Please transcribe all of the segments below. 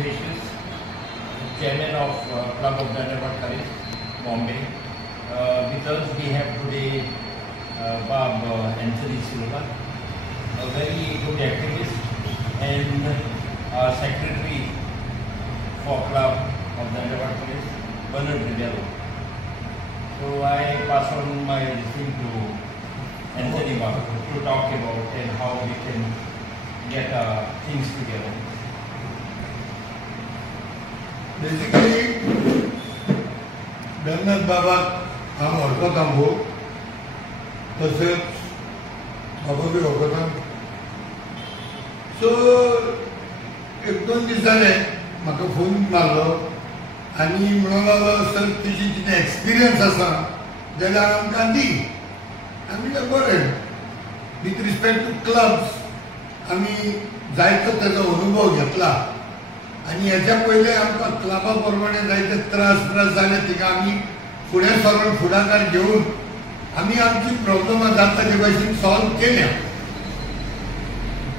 Spacious, Chairman of Club of Dandapad College, Bombay. With us we have today Bob Anthony Silva, a very good activist and secretary for Club of Dandapad College, Bernard Ridello. So I pass on my thing to Anthony Bob to talk about and how we can get things together. Basically, Bernard Baba हांव वळखता भोव तशेंच बाबा बी वळखता. So एक दोन दीस जाले म्हाका फोन मारलो आनी म्हणूंक लागलो सर तुजी कितें एक्सपिरियन्स आसा जाल्यार आमकां दी. आमी म्हणलें बरें. विथ रिस्पेक्ट टू क्लब्स आमी जायतो तेजो अनुभव घेतला आनी हेच्या पयलीं आमकां क्लबा प्रमाणे जायते त्रास जाले तिका आमी फुडें सरून फुडाकार घेवन आमी आमची प्रॉब्लमां जाता ते भाशेन सॉल्व केल्या.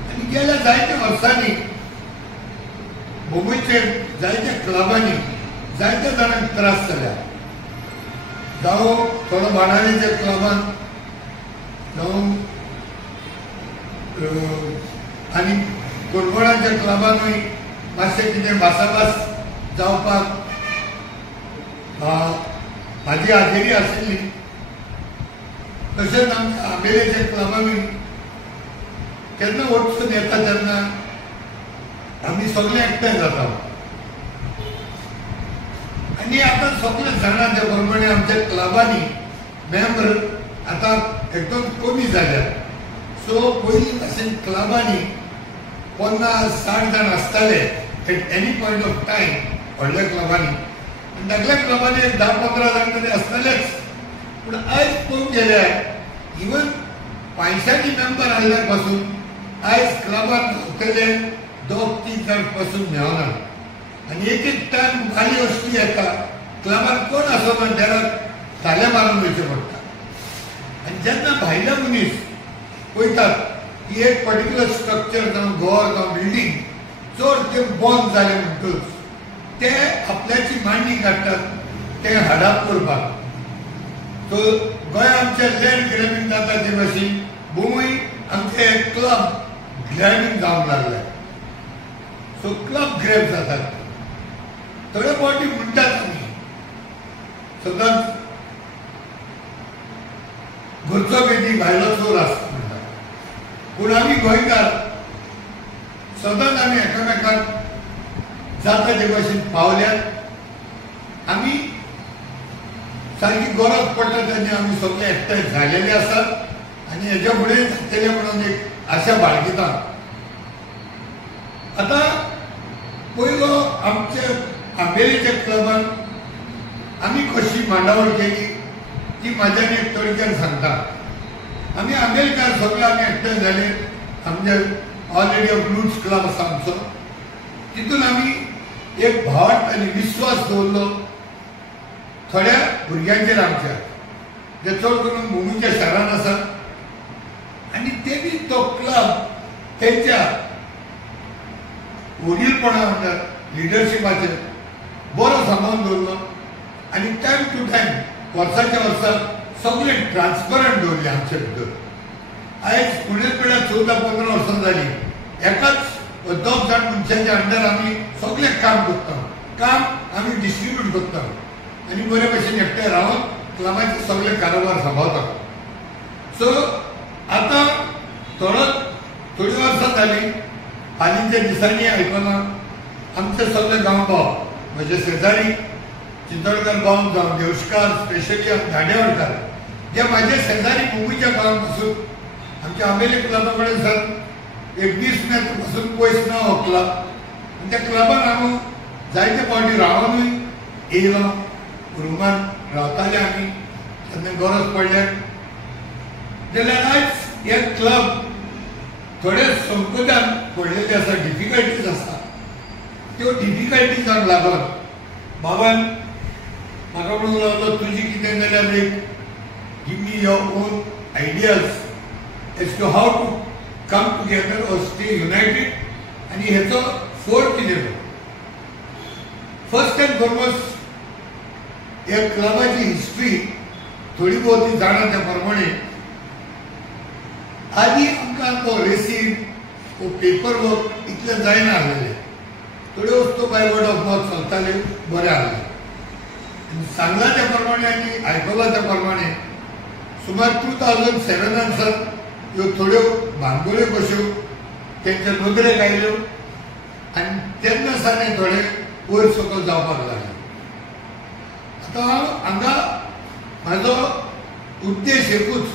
आनी गेल्या जायत्या वर्सांनी मुंबयचेर जायत्या क्लबांनी जायत्या जाणांक त्रास जाल्या. जावं थोडो बाणावलेच्या क्लबान जावं आनी कोरगोणाच्या क्लबानूय मातशें कितें भासाभास जावपाक म्हाजी हाजेरी आशिल्ली. तशेंच आमच्या आंबेलेच्या क्लबानूय केन्ना वचून येता तेन्ना आमी सगळे एकठांय जाता आनी आतां सगळे जाणा त्या प्रमाणे आमच्या क्लबांनी मेंबर आतां एकदम कमी जाल्यात. सो पयलीं भाशेन क्लबांनी 50-60 जाण आसताले at any point of time व्हडल्या क्लबांनी आनी धाकल्या क्लबांनी 10-15 जाण तरी आसतालेच. पूण आयज पळोवंक गेल्यार इवन 65 मेंबर आयल्या पासून आयज क्लबान रावतले 2-3 जाण पासून मेळना. आनी एक टायम खाली वचपी येता क्लबान कोण आसना तेन्ना थाल्या मारून वयचें पडटा. आनी जेन्ना भायले मनीस पळयतात की एक पर्टिक्युलर स्ट्रक्चर जावं घर जावं बिल्डींग चड ते बंद जाले म्हणटच ते आपल्याची मांडी काडटात ते हाडाप करपाक. सो गोंय आमचे लँड ग्रॅबिंग जाता ते भाशेन भूंय आमचे क्लब ग्रॅबिंग जावंक लागले. सो क्लब ग्रॅब जातात. थोडे फावटी म्हणटात आमी सदांच घरचो बेदी भायलो चोर आसता म्हणटात. पूण आमी गोंयकार सदांच आमी एकामेकाक जाता ते भाशेन पावल्यात. आमी सारकी गरज पडटा तेन्ना आमी सगळे एकठांय झालेले आसात आनी हेच्या फुडें जातलें म्हणून एक आशा बाळगिता. आतां पयलो आमच्या आंबेलेच्या क्लबान आमी कशी मांडावळ केली ती म्हाज्यान एक तडक्यान सांगता. आमी आंबेलकार सगळे आमी एकठांय जाले. आमचे ऑलरेडी ऑफ लूट्स क्लब आसा आमचो. तितून आमी एक भावार्थ आनी विश्वास दवरलो थोड्या भुरग्यांचेर आमच्या जे चड करून भुमीच्या शारान आसा आनी ते बी तो क्लब तेंच्या वडीलपणा म्हणटात लिडरशिपाचेर बरो सांबाळून दवरलो. आनी टायम टू टायम वर्साच्या वर्सा सगळे ट्रान्सपरंट दवरले आमचे भितर. आयज फुडें पिळ्या 14-15 वर्सां जाली एकाच 10 जाण मनशाच्या अंडर आमी सगळे काम करता. काम आमी डिस्ट्रिब्यूट करता आनी बरे भशेन एकठांय रावन क्लबाचे सगळे कारभार सांबाळटा. सो आतां थोडी वर्सां जाली हालींच्या दिसांनी आयकना आमचे सगळे गांवभाव म्हजे शेजारी चिंतोडकर गांव जावं देवशकार स्पेशली धाडेवडकार जे म्हाजे शेजारी मुंबयच्या गांवांत पासून आमच्या आंबेले क्लबा कडेन सावन एक 20 मेत्र पासून पयस ना हो क्लब. आनी त्या क्लबान हांव जायते फावटी रावनूय येयलो. रुमान रावताले आमी तेन्ना गरज पडल्यार. जाल्यार आयज हे क्लब थोडे संकटान पडलेले आसा, डिफिकल्टीज आसा. त्यो डिफिकल्टीजांक लागून बाबान म्हाका म्हणूंक लागलो तुजी कितें जाल्यार एक give me your own ideas as to how to come together or stay united आनी हेचो फोड कितें तो. फर्स्ट अँड फॉरमोस्ट या क्लबाची हिस्ट्री थोडी बहुती जाणा त्या प्रमाणे आधी आमकां तो रेसीप तो पेपर वर्क इतले जायना आसलेले. थोड्यो वस्तू बाय वर्ड ऑफ माउथ चलताल्यो बरें आसलें. सांगला त्या प्रमाणे आनी आयकला त्या प्रमाणे सुमार 2007 ह्यो थोड्यो भांगोळ्यो कश्यो तेंच्या नदरेक आयल्यो आनी तेन्ना सावन थोडे वयर सकयल जावपाक लागले. आतां हांगा म्हाजो उद्देश एकूच,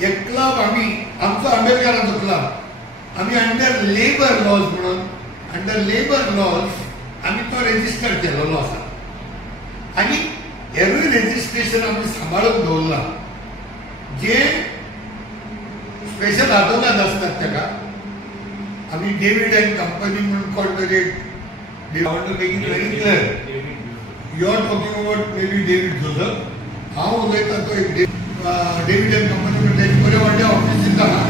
हे क्लब आमचो आंबेडकरांचो क्लब आमी अंडर लेबर लॉज म्हणून अंडर लेबर लॉज आमी तो रेजिस्टर केलेलो आसा आनी हेरूय रेजिस्ट्रेशन आमी सांबाळून दवरला. जे स्पेशल आदवोगाद आसतात ताका आमी डेव्हिड अँड कंपनी म्हणून कोण तरी you are talking about maybe David Joseph. हांव उलयतां तो एक डेव्हिड अँड कंपनी म्हणून तेजे बरे व्हडल्या ऑफिसींत आहा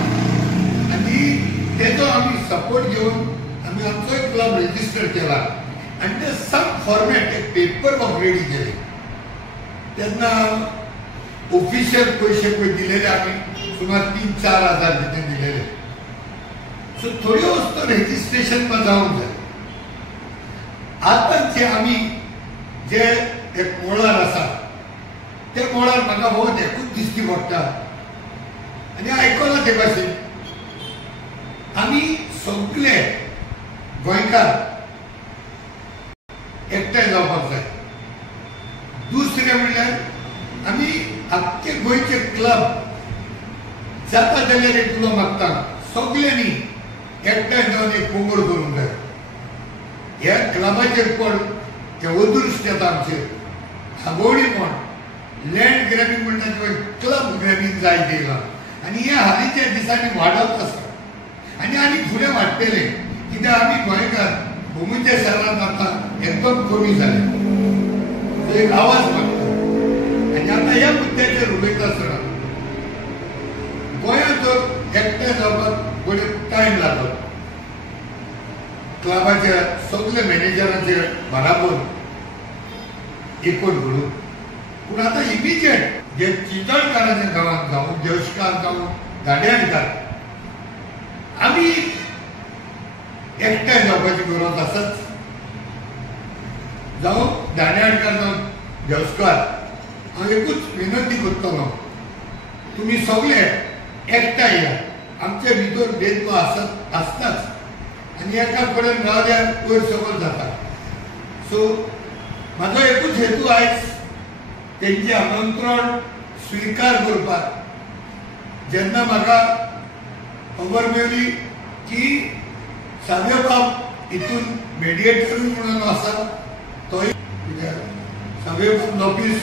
आनी तेजो आमी सपोर्ट घेवन आमी आमचो एक क्लब रेजिस्टर केला आनी ते सम फॉर्मॅट एक पेपर वर्क रेडी केले. तेन्ना ऑफिशियल पयशे पळय दिलेले आमी सुमार 3-4 हजार कितें दिलेले. सो थोड्यो वस्तू रेजिस्ट्रेशन जावंक जाय. आतांचे आमी जे एक मोळार आसा त्या मोळार म्हाका बहुत एकूच दिश्टी पडटा आनी आयकलां ते भाशेन आमी सगळे गोंयकार एकठांय जावपाक जाय. दुसरें म्हणल्यार आमी आख्खे गोंयचे क्लब जाता जाल्यार एक तुला मागता सगळ्यांनी एकठांय जावन एक पंगड करूंक जाय. ह्या क्लबाचेर कोण हे अदृश्ट येता आमचेर खागोळीपण लँड ग्रॅबिंग म्हणटा किंवा क्लब ग्रॅबिंग जाय येयला आनी हे हालींच्या दिसांनी वाडत आसा आनी आनी फुडें वाडटले कित्याक आमी गोंयकार भुमीच्या शहरांत आतां एकदम कमी जाले. एक आवाज मागता आनी आतां ह्या मुद्द्याचेर उलयता आसतना गोंयांत तर एकठांय जावपाक बरे टायम लागलो. क्लबाच्या सगळ्या मॅनेजरांचे बराबर एकवट घडून पूण आतां इमिजिएट जे चिंचोळकारांच्या गांवांत जावं देवशकार जावं गाड्याणकार आमी एकठांय जावपाची गरज आसाच. जावं दांड्याणकार जावं देवस्कार हांव एकूच विनंती करतलो तुमी सगळे एकठांय या. आमचे भितर भेदभाव आसताच आनी एका कडेन रावल्यार वयर सकयल जाता. सो म्हाजो एकूच हेतू आयज तेंचे आमंत्रण स्विकार करपाक. जेन्ना म्हाका खबर मेळ्ळी की सावे बाब हितून मेडिएटर म्हणून आसा तोय सावे बाब ऑफिस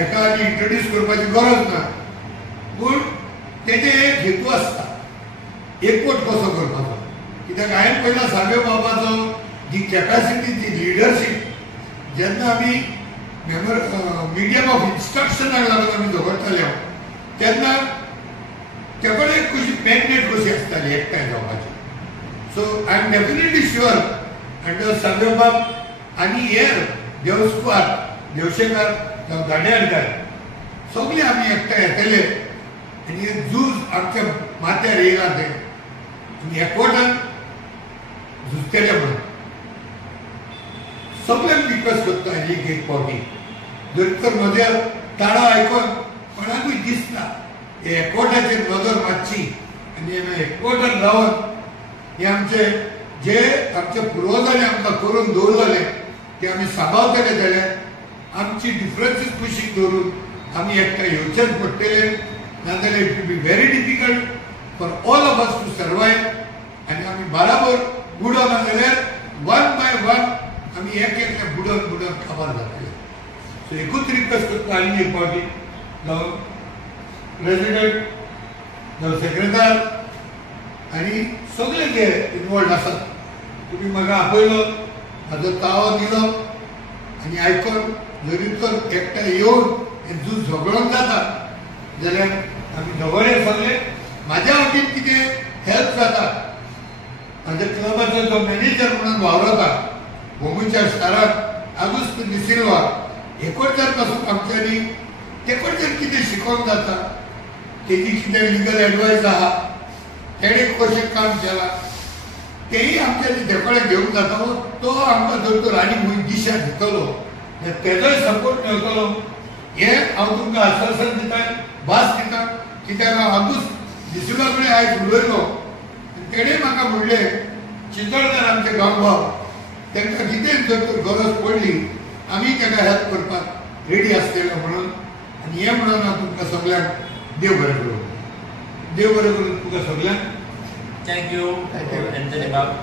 एका आनी इंट्रोड्यूस करपाची गरज ना पूण तेजे एक हेतू आसता एकवट कसो करपाचो. कित्याक हांवें पयला सावे बाबाचो जी कॅपॅसिटी जी लिडरशीप जेन्ना आमी मिडियम ऑफ इन्स्ट्रक्शनाक लागून आमी दवरताले तेन्ना ते कडेन कशी मॅग्नेट कशी आसताली एकठांय जावपाची. So I am definitely sure under save बाब आनी हेर देवस्कार देवशेकार जावं गाड्याणकार सगळे आमी एकठांय येतले आनी हे झूज आमच्या माथ्यार येयला ते आमी एकवटान झुजतले म्हणून सगळ्यांक रिक्वेस्ट करता एक फावटी जर तर म्हज्या ताळो आयकून कोणाकूय दिसता हे एकवटाचेर नदर मातशी आनी एकवटान रावन हे आमचे जे आमच्या पुर्वजांनी आमकां करून दवरलेले ते आमी सांबाळटले जाल्यार आमची डिफरन्सीस कुशीक दवरून आमी एकठांय येवचेच पडटले. नाजाल्यार it will be very difficult for all of us to survive आनी आमी बराबर बुडो ना जाल्यार वन बाय वन आमी एक एकले बुडोवन बुडोवन काबार जातले. सो एकूच रिक्वेस्ट करता आनी एक फावटी जावं प्रेसिडेंट जावं सेक्रेटार आनी सगळे जे इनवॉल्ड आसात तुमी म्हाका आपयलो म्हाजो ताळो दिलो आनी आयकून जरी तर एकठांय येवन हे झूज झगडोन जाता जाल्यार आमी दोगांय सगळे म्हाज्या वतीन कितें हेल्प जाता म्हाज्या क्लबाचो जो मॅनेजर म्हणून वावरता गोंयच्या शारात आगुस्त डी सिल्वा एकोणचार पासून आमच्यांनी तेकोणचेर कितें शिकोवंक जाता, तेजी कितें लिगल एडवायस आहा, तेणे कशें काम केलां तेही आमच्यांनी ते कडेन घेवंक जाता. तो आमकां जर तर आनी खंय दिशा दितलो तेजोय सपोर्ट मेळटलो हें हांव तुमकां आश्वासन दिता, भास दिता. कित्याक हांव आगुस्त डी सिल्वा कडेन आयज उलयलो, तेणे म्हाका म्हणलें चितळकार आमचे गांवभाव तांकां कितें जर तर गरज पडली आमी ताका हेल्प करपाक रेडी आसतले म्हणून. आनी हें म्हणून हांव तुमकां सगळ्यांक देव बरें करूं. देव बरें करून तुका सगळ्यांक थँक्यू एंथनी बाब.